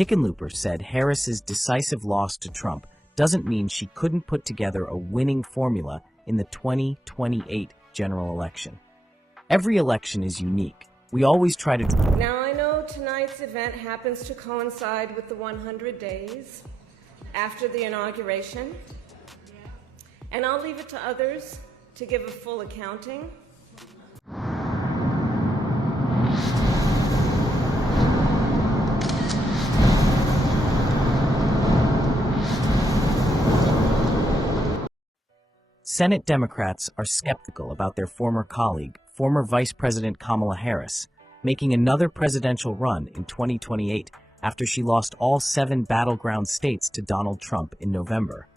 Hickenlooper said Harris's decisive loss to Trump doesn't mean she couldn't put together a winning formula in the 2028 general election. Every election is unique. We always try to... Now, I know tonight's event happens to coincide with the 100 days after the inauguration, and I'll leave it to others to give a full accounting. Senate Democrats are skeptical about their former colleague, former Vice President Kamala Harris, making another presidential run in 2028 after she lost all 7 battleground states to Donald Trump in November.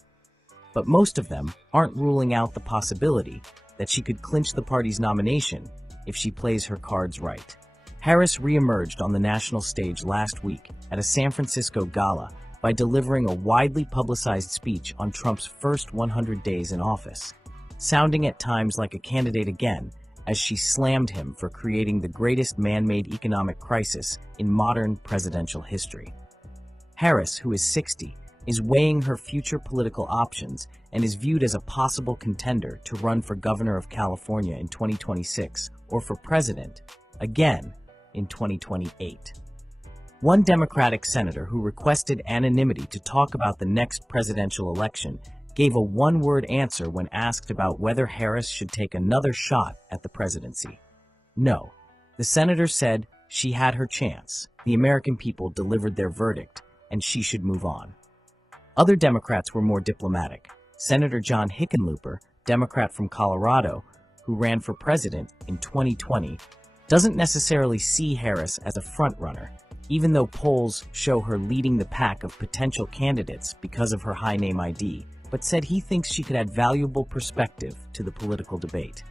But most of them aren't ruling out the possibility that she could clinch the party's nomination if she plays her cards right. Harris re-emerged on the national stage last week at a San Francisco gala by delivering a widely publicized speech on Trump's first 100 days in office, sounding at times like a candidate again as she slammed him for creating the greatest man-made economic crisis in modern presidential history. Harris, who is 60, is weighing her future political options and is viewed as a possible contender to run for governor of California in 2026 or for president, again, in 2028. One Democratic senator who requested anonymity to talk about the next presidential election gave a one-word answer when asked about whether Harris should take another shot at the presidency. No. The senator said she had her chance, the American people delivered their verdict, and she should move on. Other Democrats were more diplomatic. Senator John Hickenlooper, Democrat from Colorado, who ran for president in 2020, doesn't necessarily see Harris as a frontrunner, even though polls show her leading the pack of potential candidates because of her high name ID, but said he thinks she could add valuable perspective to the political debate.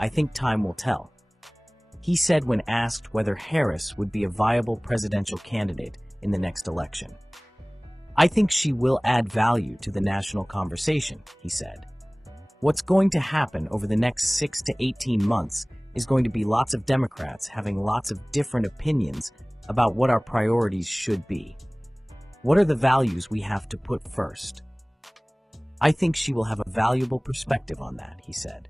"I think time will tell," he said when asked whether Harris would be a viable presidential candidate in the next election. "I think she will add value to the national conversation," he said. "What's going to happen over the next 6 to 18 months is going to be lots of Democrats having lots of different opinions about what our priorities should be. What are the values we have to put first? I think she will have a valuable perspective on that," he said.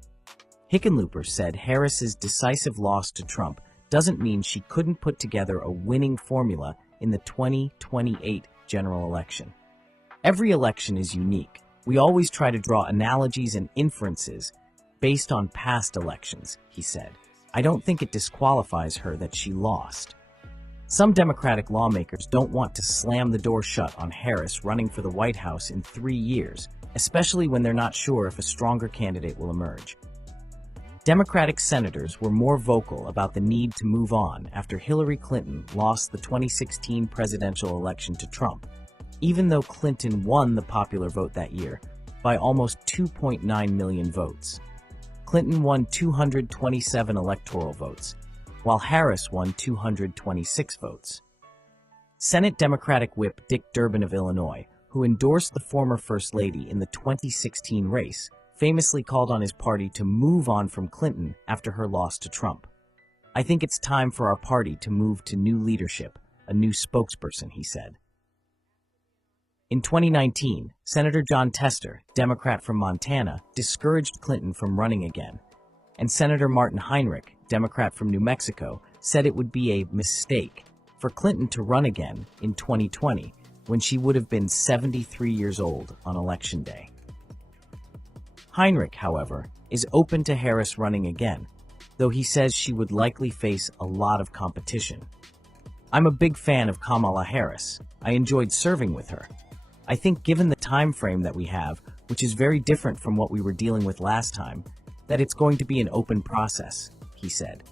Hickenlooper said Harris's decisive loss to Trump doesn't mean she couldn't put together a winning formula in the 2028 general election. Every election is unique. We always try to draw analogies and inferences based on past elections, he said. "I don't think it disqualifies her that she lost." Some Democratic lawmakers don't want to slam the door shut on Harris running for the White House in 3 years, especially when they're not sure if a stronger candidate will emerge. Democratic senators were more vocal about the need to move on after Hillary Clinton lost the 2016 presidential election to Trump, even though Clinton won the popular vote that year by almost 2.9 million votes. Clinton won 227 electoral votes, while Harris won 226 votes. Senate Democratic Whip Dick Durbin of Illinois, who endorsed the former First Lady in the 2016 race, famously called on his party to move on from Clinton after her loss to Trump. "I think it's time for our party to move to new leadership, a new spokesperson," he said. In 2019, Senator Jon Tester, Democrat from Montana, discouraged Clinton from running again, and Senator Martin Heinrich, Democrat from New Mexico, said it would be a mistake for Clinton to run again in 2020 when she would have been 73 years old on Election Day. Heinrich, however, is open to Harris running again, though he says she would likely face a lot of competition. "I'm a big fan of Kamala Harris. I enjoyed serving with her. I think given the time frame that we have, which is very different from what we were dealing with last time, that it's going to be an open process," he said.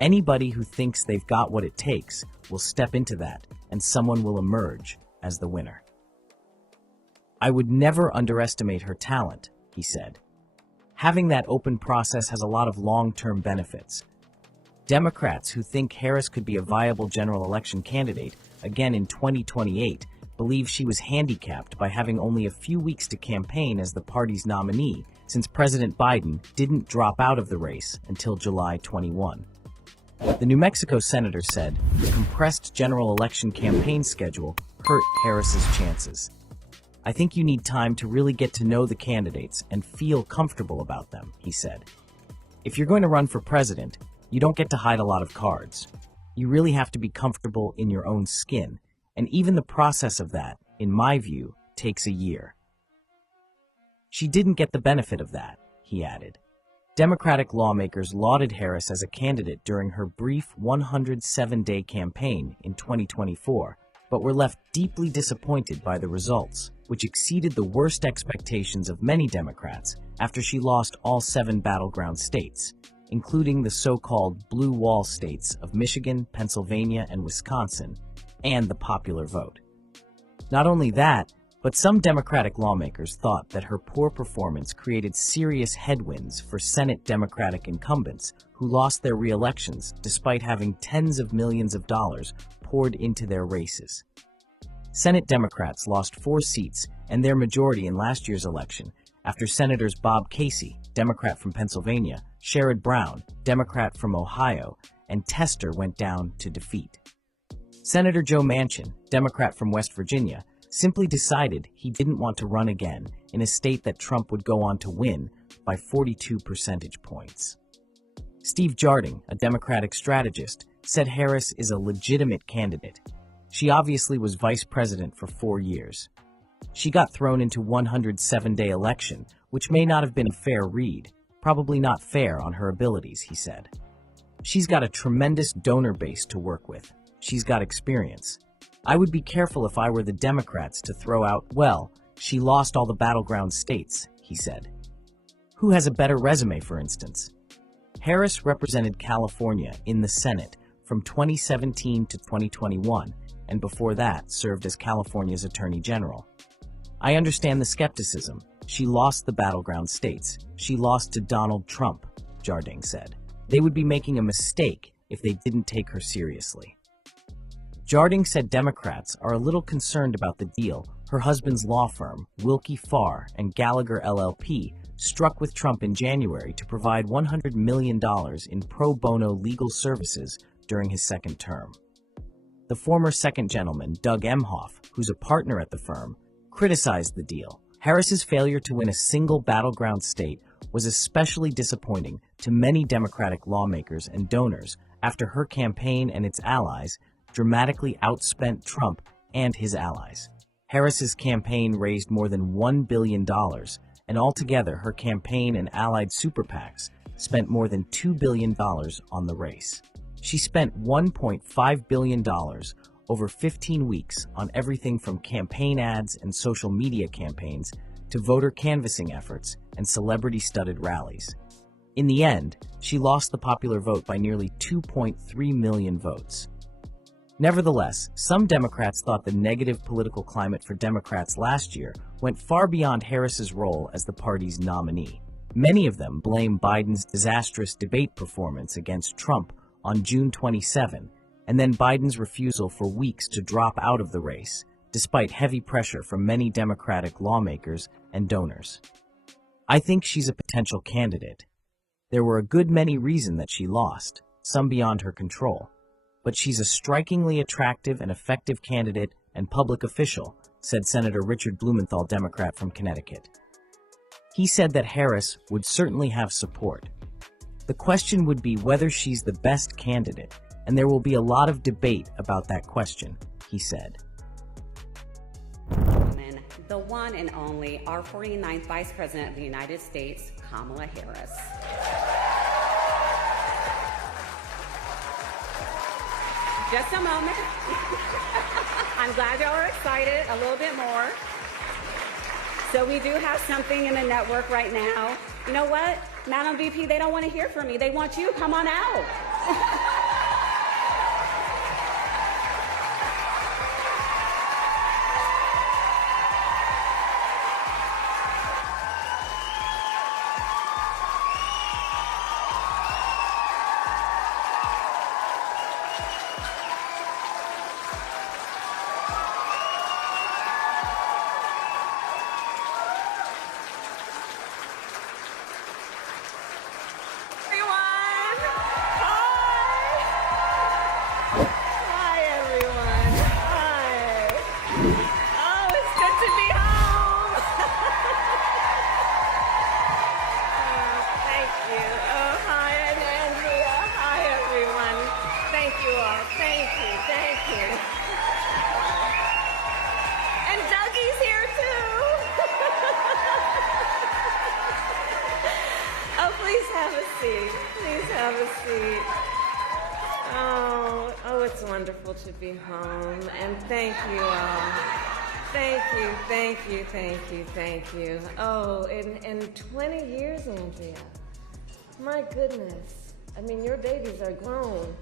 "Anybody who thinks they've got what it takes will step into that, and someone will emerge as the winner. I would never underestimate her talent," he said. "Having that open process has a lot of long-term benefits. Democrats who think Harris could be a viable general election candidate again in 2028 believe she was handicapped by having only a few weeks to campaign as the party's nominee, since President Biden didn't drop out of the race until July 21. The New Mexico senator said the compressed general election campaign schedule hurt Harris's chances. "I think you need time to really get to know the candidates and feel comfortable about them," he said. "If you're going to run for president, you don't get to hide a lot of cards. You really have to be comfortable in your own skin, and even the process of that, in my view, takes a year." She didn't get the benefit of that, he added. Democratic lawmakers lauded Harris as a candidate during her brief 107-day campaign in 2024, but were left deeply disappointed by the results, which exceeded the worst expectations of many Democrats after she lost all 7 battleground states, including the so-called blue wall states of Michigan, Pennsylvania, and Wisconsin, and the popular vote. Not only that, but some Democratic lawmakers thought that her poor performance created serious headwinds for Senate Democratic incumbents who lost their re-elections despite having tens of millions of dollars poured into their races. Senate Democrats lost 4 seats and their majority in last year's election after Senators Bob Casey, Democrat from Pennsylvania, Sherrod Brown, Democrat from Ohio, and Tester went down to defeat. Senator Joe Manchin, Democrat from West Virginia, simply decided he didn't want to run again in a state that Trump would go on to win by 42 percentage points. Steve Jarding, a Democratic strategist, said Harris is a legitimate candidate. She obviously was vice president for 4 years. She got thrown into 107-day election, which may not have been a fair read, probably not fair on her abilities, he said. She's got a tremendous donor base to work with. She's got experience. I would be careful if I were the Democrats to throw out, well, she lost all the battleground states, he said. Who has a better resume, for instance? Harris represented California in the Senate from 2017 to 2021, and before that served as California's Attorney General. I understand the skepticism. She lost the battleground states. She lost to Donald Trump, Jarding said. They would be making a mistake if they didn't take her seriously. Jarding said Democrats are a little concerned about the deal her husband's law firm, Wilkie Farr and Gallagher LLP, struck with Trump in January to provide $100 million in pro bono legal services during his second term. The former second gentleman, Doug Emhoff, who's a partner at the firm, criticized the deal. Harris's failure to win a single battleground state was especially disappointing to many Democratic lawmakers and donors after her campaign and its allies dramatically outspent Trump and his allies. Harris's campaign raised more than $1 billion, and altogether her campaign and allied super PACs spent more than $2 billion on the race. She spent $1.5 billion over 15 weeks on everything from campaign ads and social media campaigns to voter canvassing efforts and celebrity-studded rallies. In the end, she lost the popular vote by nearly 2.3 million votes. Nevertheless, some Democrats thought the negative political climate for Democrats last year went far beyond Harris's role as the party's nominee. Many of them blame Biden's disastrous debate performance against Trump on June 27, and then Biden's refusal for weeks to drop out of the race, despite heavy pressure from many Democratic lawmakers and donors. I think she's a potential candidate. There were a good many reasons that she lost, some beyond her control. But she's a strikingly attractive and effective candidate and public official, said Senator Richard Blumenthal, Democrat from Connecticut. He said that Harris would certainly have support. The question would be whether she's the best candidate, and there will be a lot of debate about that question, he said. The one and only, our 49th Vice President of the United States, Kamala Harris. Just a moment. I'm glad y'all are excited a little bit more. So we do have something in the network right now. You know what? Madam VP, they don't want to hear from me. They want you. Come on out. wonderful to be home, and thank you all. Thank you, thank you, thank you, thank you. Oh, in 20 years, Andrea, my goodness. I mean, your babies are grown.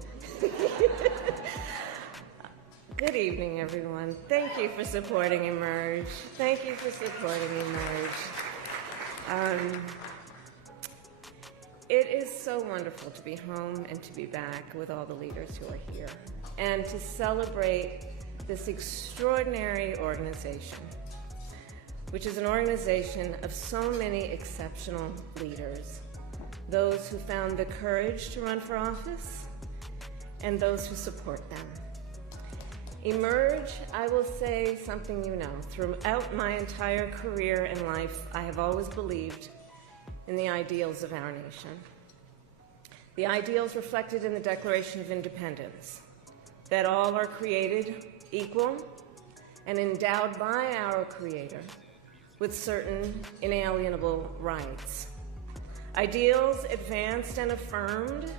Good evening, everyone. Thank you for supporting Emerge. Thank you for supporting Emerge. It is so wonderful to be home and to be back with all the leaders who are here and to celebrate this extraordinary organization, which is an organization of so many exceptional leaders, those who found the courage to run for office and those who support them. Emerge, I will say something you know. Throughout my entire career and life, I have always believed in the ideals of our nation. The ideals reflected in the Declaration of Independence, that all are created equal and endowed by our Creator with certain inalienable rights. Ideals advanced and affirmed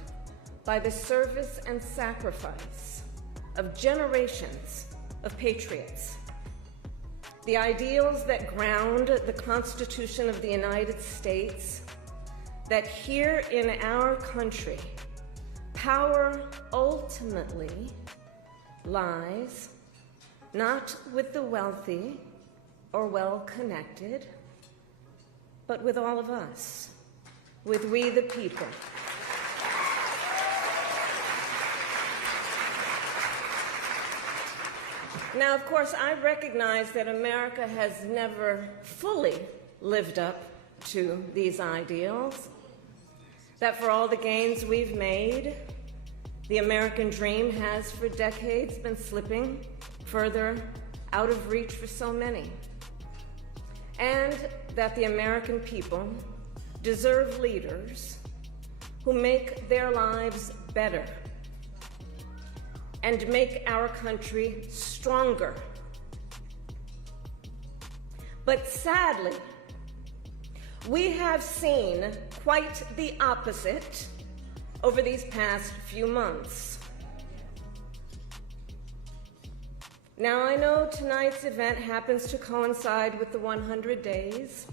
by the service and sacrifice of generations of patriots. The ideals that ground the Constitution of the United States, that here in our country, power ultimately lies not with the wealthy or well-connected, but with all of us, with we the people. Now, of course, I recognize that America has never fully lived up to these ideals, that for all the gains we've made, the American dream has for decades been slipping further out of reach for so many, and that the American people deserve leaders who make their lives better and make our country stronger. But sadly, we have seen quite the opposite over these past few months. Now, I know tonight's event happens to coincide with the 100 days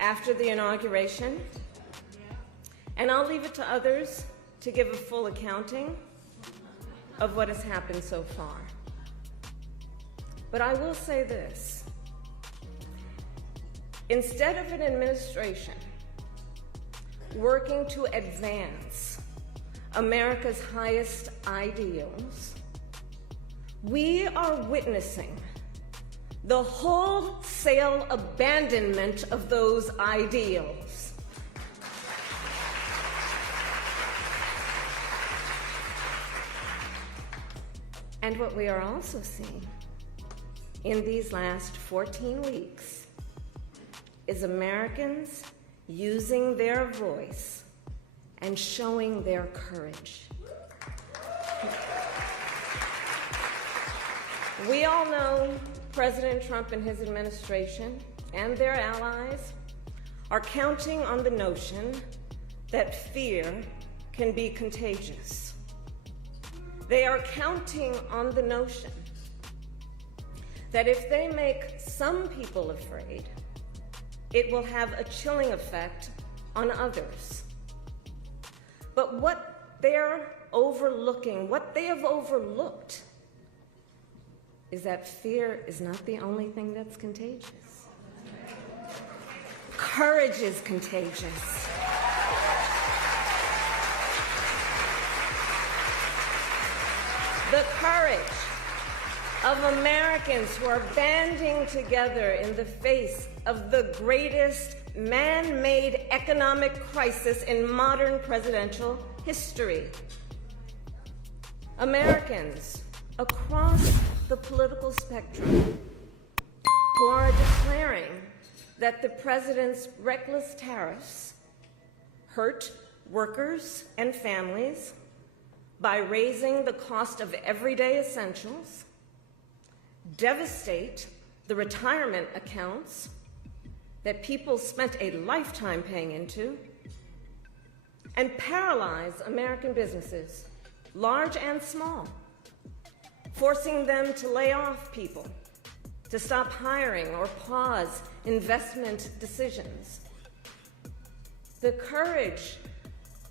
after the inauguration, and I'll leave it to others to give a full accounting of what has happened so far. But I will say this. Instead of an administration working to advance America's highest ideals, we are witnessing the wholesale abandonment of those ideals. And what we are also seeing in these last 14 weeks is Americans using their voice and showing their courage. We all know President Trump and his administration and their allies are counting on the notion that fear can be contagious. They are counting on the notion that if they make some people afraid, it will have a chilling effect on others. But what they're overlooking, what they have overlooked, is that fear is not the only thing that's contagious. Courage is contagious. The courage of Americans who are banding together in the face of the greatest man-made economic crisis in modern presidential history. Americans across the political spectrum who are declaring that the president's reckless tariffs hurt workers and families by raising the cost of everyday essentials, devastate the retirement accounts that people spent a lifetime paying into, and paralyze American businesses, large and small, forcing them to lay off people, to stop hiring or pause investment decisions. The courage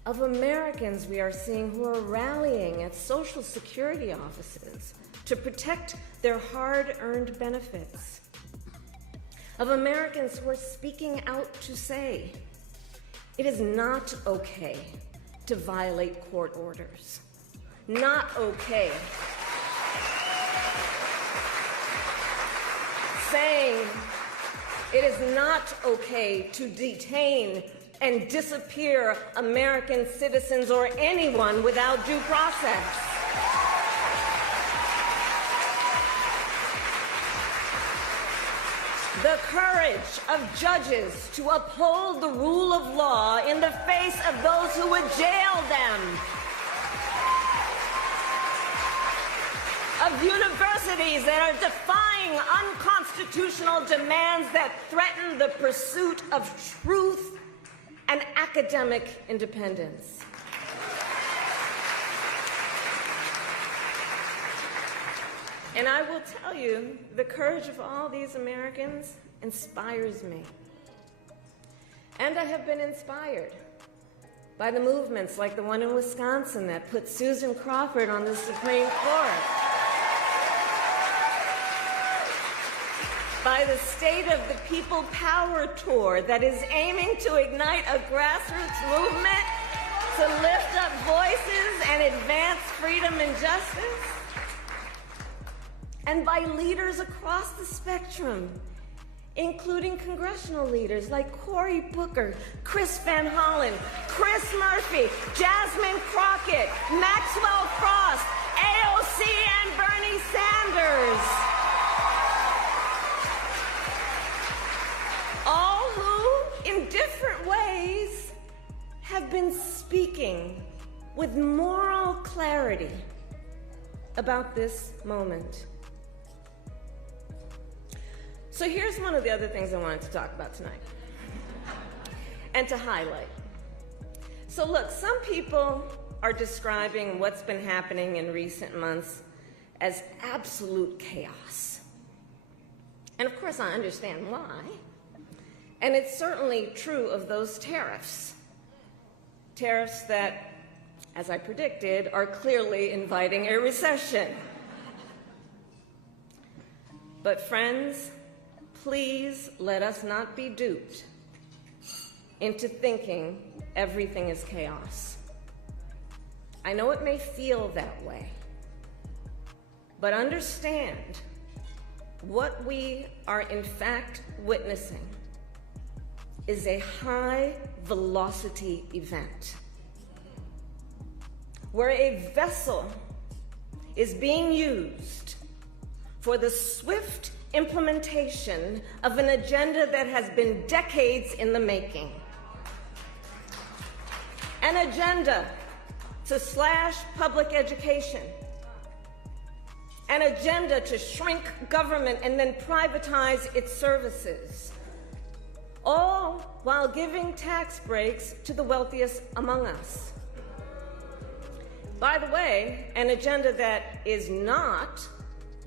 of Americans we are seeing who are rallying at Social Security offices to protect their hard-earned benefits. Of Americans who are speaking out to say, it is not okay to violate court orders. Not okay. Saying it is not okay to detain and disappear American citizens or anyone without due process. The courage of judges to uphold the rule of law in the face of those who would jail them. Of universities that are defying unconstitutional demands that threaten the pursuit of truth and academic independence. And I will tell you, the courage of all these Americans inspires me. And I have been inspired by the movements like the one in Wisconsin that put Susan Crawford on the Supreme Court, by the State of the People Power Tour that is aiming to ignite a grassroots movement to lift up voices and advance freedom and justice, and by leaders across the spectrum, including congressional leaders like Cory Booker, Chris Van Hollen, Chris Murphy, Jasmine Crockett, Maxwell Frost, AOC, and Bernie Sanders. All who, in different ways, have been speaking with moral clarity about this moment. So here's one of the other things I wanted to talk about tonight and to highlight. So look, some people are describing what's been happening in recent months as absolute chaos. And of course I understand why. And it's certainly true of those tariffs. Tariffs that, as I predicted, are clearly inviting a recession. But friends, please let us not be duped into thinking everything is chaos. I know it may feel that way, but understand what we are in fact witnessing is a high-velocity event where a vessel is being used for the swift implementation of an agenda that has been decades in the making. An agenda to slash public education. An agenda to shrink government and then privatize its services. All while giving tax breaks to the wealthiest among us. By the way, an agenda that is not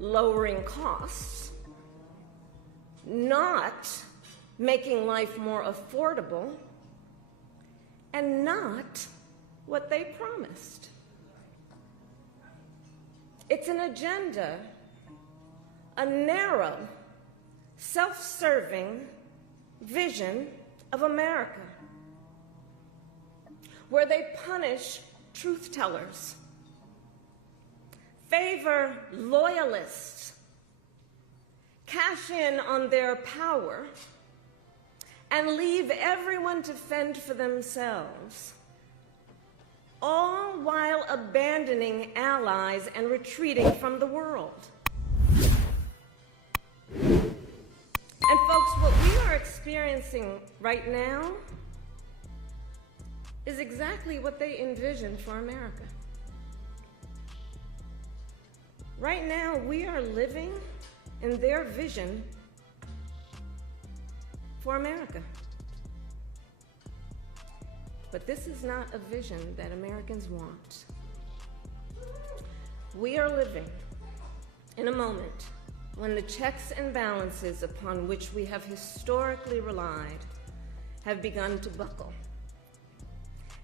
lowering costs, not making life more affordable, and not what they promised. It's an agenda, a narrow, self-serving vision of America, where they punish truth tellers, favor loyalists, cash in on their power, and leave everyone to fend for themselves, all while abandoning allies and retreating from the world. And folks, what we are experiencing right now is exactly what they envisioned for America. Right now, we are living in their vision for America. But this is not a vision that Americans want. We are living in a moment when the checks and balances upon which we have historically relied have begun to buckle.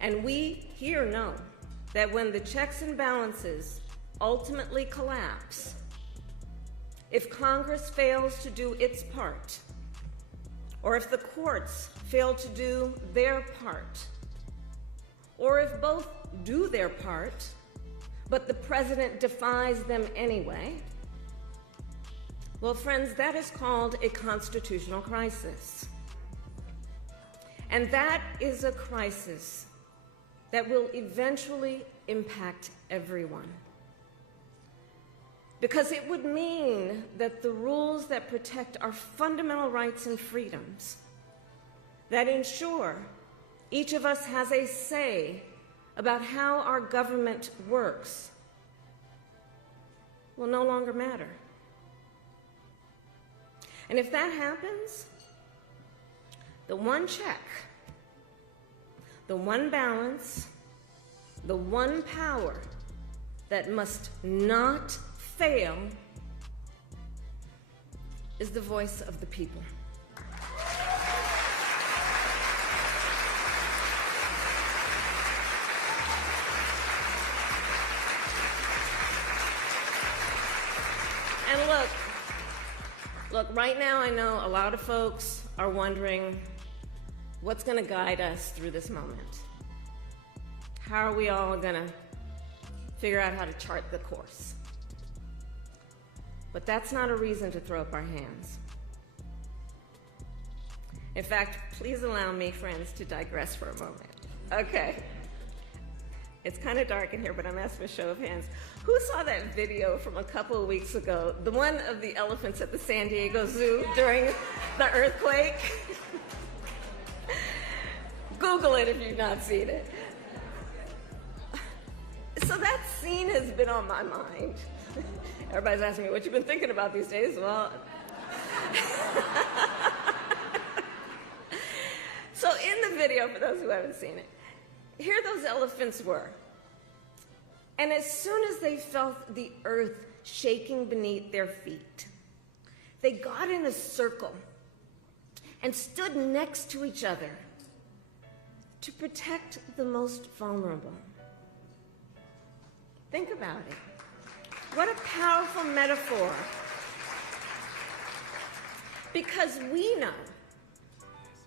And we here know that when the checks and balances ultimately collapse, if Congress fails to do its part, or if the courts fail to do their part, or if both do their part, but the president defies them anyway, well, friends, that is called a constitutional crisis. And that is a crisis that will eventually impact everyone. Because it would mean that the rules that protect our fundamental rights and freedoms, that ensure each of us has a say about how our government works, will no longer matter. And if that happens, the one check, the one balance, the one power that must not fail is the voice of the people. And look, right now I know a lot of folks are wondering what's going to guide us through this moment. How are we all going to figure out how to chart the course? But that's not a reason to throw up our hands. In fact, please allow me, friends, to digress for a moment. Okay. It's kind of dark in here, but I'm asking a show of hands. Who saw that video from a couple of weeks ago, the one of the elephants at the San Diego Zoo during the earthquake? Google it if you've not seen it. So that scene has been on my mind. Everybody's asking me, what you've been thinking about these days? Well, so in the video, for those who haven't seen it, here those elephants were. And as soon as they felt the earth shaking beneath their feet, they got in a circle and stood next to each other to protect the most vulnerable. Think about it. What a powerful metaphor. Because we know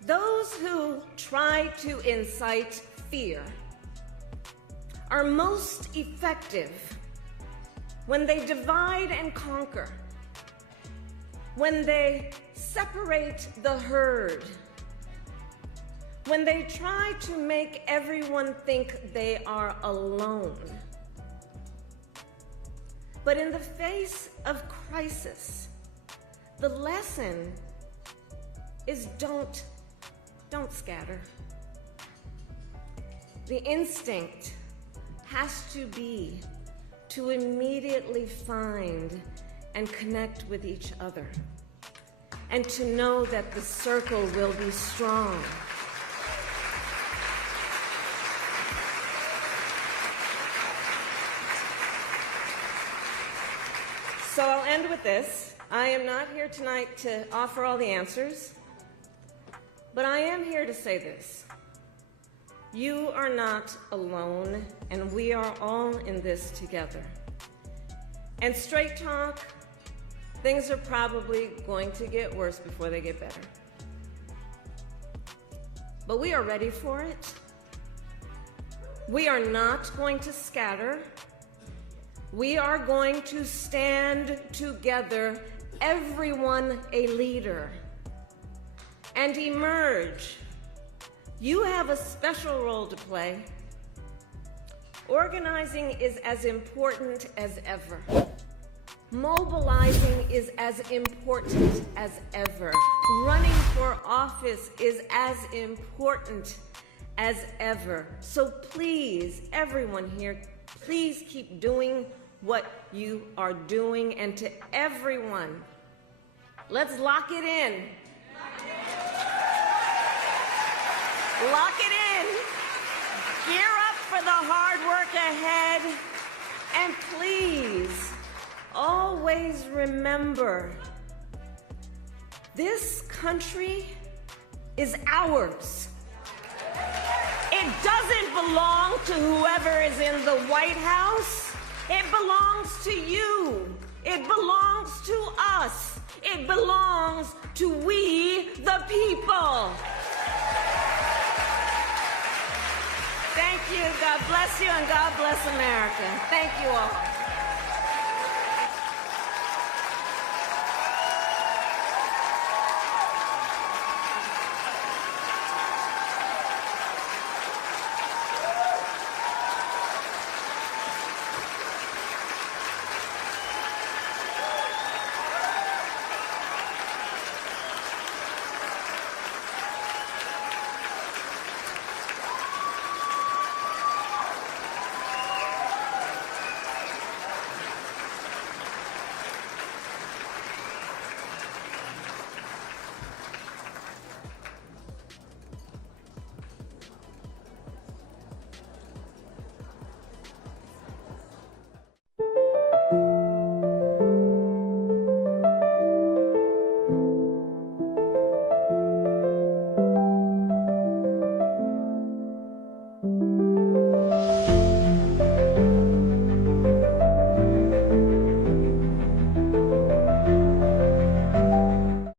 those who try to incite fear are most effective when they divide and conquer, when they separate the herd, when they try to make everyone think they are alone. But in the face of crisis, the lesson is don't scatter. The instinct has to be to immediately find and connect with each other, and to know that the circle will be strong. So I'll end with this. I am not here tonight to offer all the answers, but I am here to say this. You are not alone, and we are all in this together. And straight talk, things are probably going to get worse before they get better. But we are ready for it. We are not going to scatter. We are going to stand together, everyone a leader, and emerge. You have a special role to play. Organizing is as important as ever. Mobilizing is as important as ever. Running for office is as important as ever. So please, everyone here, please keep doing what you are doing. And to everyone, let's lock it in. Lock it in. Gear up for the hard work ahead. And please, always remember, this country is ours. It doesn't belong to whoever is in the White House. It belongs to you. It belongs to us. It belongs to we, the people. Thank you. God bless you, and God bless America. Thank you all.